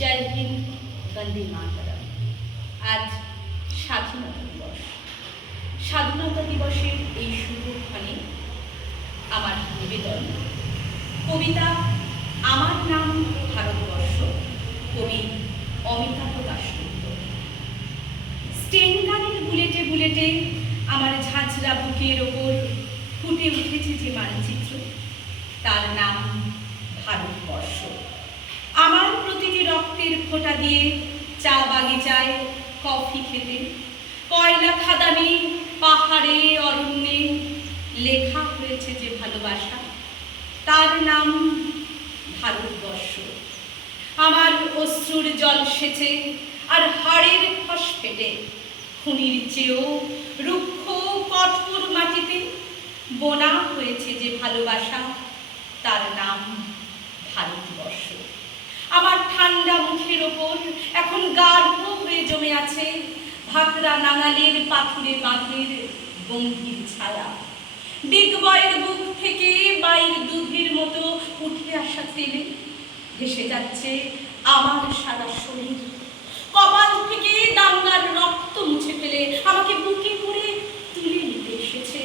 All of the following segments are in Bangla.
জয় হিন্দ, বন্দে মাতরম। আজ স্বাধীনতা দিবস। স্বাধীনতা দিবসের এই শুভক্ষণে আমার নিবেদন কবিতা আমার নাম ভারতবর্ষ, কবি অমিতাভ দাশগুপ্ত। স্টেন গানের বুলেটে বুলেটে আমার ঝাঁঝরা বুকের ওপর ফুটে উঠেছে যে মানচিত্র, তার নাম ভারতবর্ষ। আমার প্রতিটি রক্তের ফোঁটা দিয়ে চা বাগিচায় কফি খেতে, কয়লা খাদানে, পাহাড়ে, অরণ্যে লেখা হয়েছে যে ভালোবাসা, তার নাম ভারতবর্ষ। আমার অশ্রুর জল সেচে আর হাড়ের ফসফেটে খুনির চেয়েও রুক্ষ কঠোর মাটিতে বোনা হয়েছে যে ভালোবাসা, তার নাম ভারতবর্ষ। আমার ঠান্ডা মুখের ওপর এখন গাঢ় হয়ে জমে আছে ভাকরা নাঙালের পাথুরে বাঁধের গম্ভীর ছায়া। বিগ বয়ের বুক থেকে মায়ের দুধের মতো উঠে আসা তেলে ভেসে যাচ্ছে আমার সারা শরীর। কপাল থেকে দাঙ্গার রক্ত মুছে ফেলে আমাকে বুকে করে তুলে নিতে এসেছে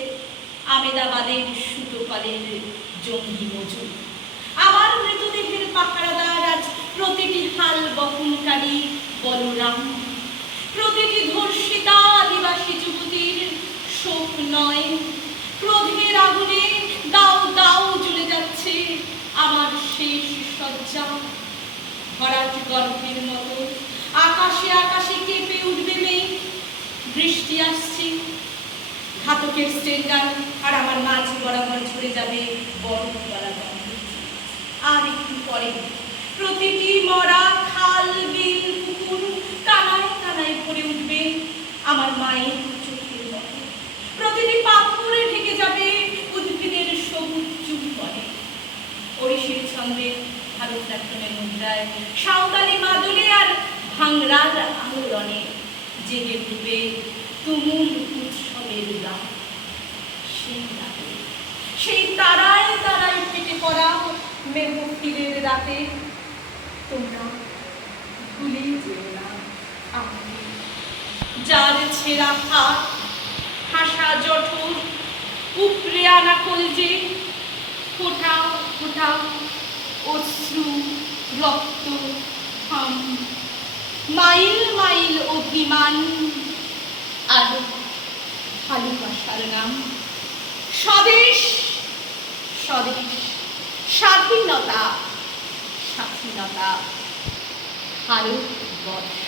আমেদাবাদের সুতোপালের জঙ্গি মজুর। আমার মৃতদেহের পাহারাদার আজ প্রতিটি হাল বহনকারী বলরাম, প্রতিটি ধর্ষিতা আদিবাসী যুবতীর শোক নয়, ক্রোধের আগুনে দাও দাও জ্বলে যাচ্ছে আমার শেষ সজ্জা। ভরাট গর্ভের মতো আকাশে আকাশে কেঁপে উঠবে মেঘ, বৃষ্টি আসছে, ঘাতকের স্টেনগান আর আমার মাঝ বরাবর ঝরে যাবে বরফ গলা গন্ধ। আর একটু পরে প্রতিটি মরা খাল বিল পুকুর কানায় কানায় ভরে উঠবে আমার মায়ের চোখের মতো। প্রতিটি পাথরে ঢেকে যাবে উদ্ভিদের সবুজ চুম্বনে। ওড়িশির ছন্দে ভারতনাট্যমের মুদ্রায় সাঁওতালি মাদলে আর ভাংরার আলোড়নে জেগে উঠবে তুমুল উৎসবের রাত। সেই রাতে, সেই তারায় তারায় ফেটে পড়া মেহফিলের রাতে তোমরা ভুলে যেও না আমাকে। যার ছেঁড়া হাত, হাসা জঠর, উপড়ে আনা কলজে, ফোঁটা ফোঁটা অশ্রু, রক্ত, ঘাম, মাইল মাইল অভিমান আর ভালোবাসার নাম স্বদেশ, স্বদেশ, স্বাধীনতা, স্বাধীনতা, ভারতবর্ষ।